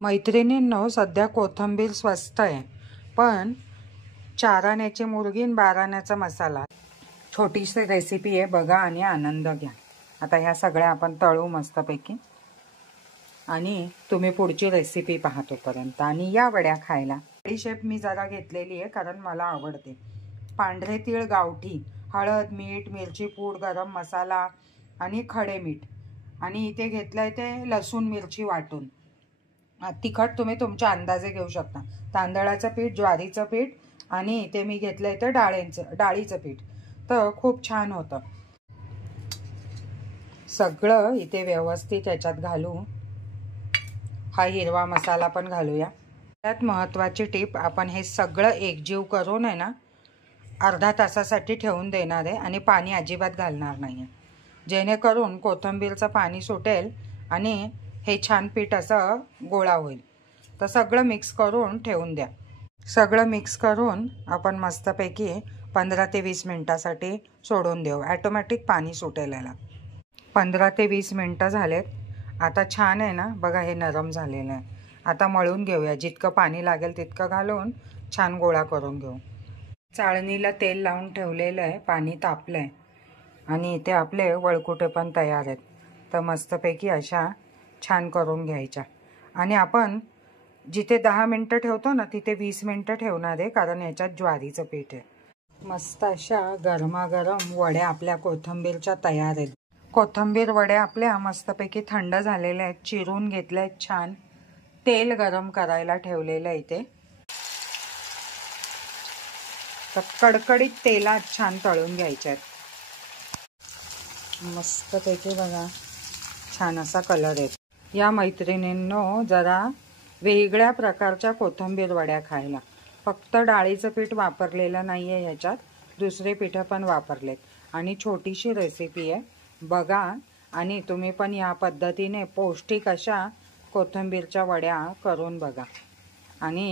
मैत्रिणींनो, सध्या कोथिंबीर स्वस्त आहे, पण 4 आण्याची मुर्गी आणि 12 आण्याचा मसाला, छोटीशी रेसिपी आहे, बघा आणि आनंद घ्या। आता ह्या सगळ्या आपण तळू मस्तपैकी आणि तुम्ही पुढची रेसिपी पहा तोपर्यंत। आणि या वड्या खायला बडीशेप मी जरा घेतलेली आहे कारण मला आवडते। पांढरे तीळ, गावठी, हळद, मीठ, मिरची पूड, गरम मसाला आणि खडे मीठ, आणि इथे घेतलंय ते लसूण मिरची वाटून। तिखट तुम्ही तुमच्या अंदाजे घेऊ शकता। तांदळाचं पीठ, ज्वारीचं पीठ आणि इथे मी घेतलंय ते डाळीचं पीठ, तर खूप छान होतं। सगळं इथे व्यवस्थित याच्यात घालू। हा हिरवा मसाला पण घालूया। त्यात महत्त्वाची टिप, आपण हे सगळं एकजीव करून आहे ना अर्धा तासासाठी ठेवून देणार आहे आणि पाणी अजिबात घालणार नाही, जेणेकरून कोथिंबीरचं पाणी सुटेल आणि हे छान पीठ असं गोळा होईल। तर सगळं मिक्स करून ठेवून द्या। सगळं मिक्स करून आपण मस्तपैकी 15 ते 20 मिनिटासाठी सोडून देऊ। ऑटोमॅटिक पाणी सुटेल याला। 15 ते 20 मिनिटं झालेत। आता छान आहे ना, बघा हे नरम झालेलं आहे। आता मळून घेऊया, जितकं पाणी लागेल तितकं घालून छान गोळा करून घेऊ। चाळणीला तेल लावून ठेवलेलं आहे, पाणी तापलं आहे आणि इथे आपले वळकुटे पण तयार आहेत। तर मस्तपैकी अशा छान करून घ्यायच्या आणि आपण जिथे 10 मिनिटं ठेवतो ना तिथे 20 मिनिटं ठेवणार आहे, कारण याच्यात ज्वारीचं पीठ आहे। मस्त अशा गरमागरम वड्या आपल्या कोथिंबीरच्या तयार आहेत। कोथिंबीर वड्या आपल्या मस्तपैकी थंड झालेल्या आहेत, चिरून घेतल्या आहेत छान। तेल गरम करायला ठेवलेलं आहे इथे, तर कडकडीत तेलात छान तळून घ्यायच्या आहेत। मस्तपैकी बघा छान असा कलर आहे। या मैत्रिणींनो, जरा वेगळ्या प्रकारच्या कोथिंबीर वड्या खायला। फक्त डाळीचं पीठ वापरलेलं नाही आहे ह्याच्यात, दुसरे पीठं पण वापरलेत आणि छोटीशी रेसिपी आहे, बघा आणि तुम्ही पण या पद्धतीने पौष्टिक अशा कोथिंबीरच्या वड्या करून बघा। आणि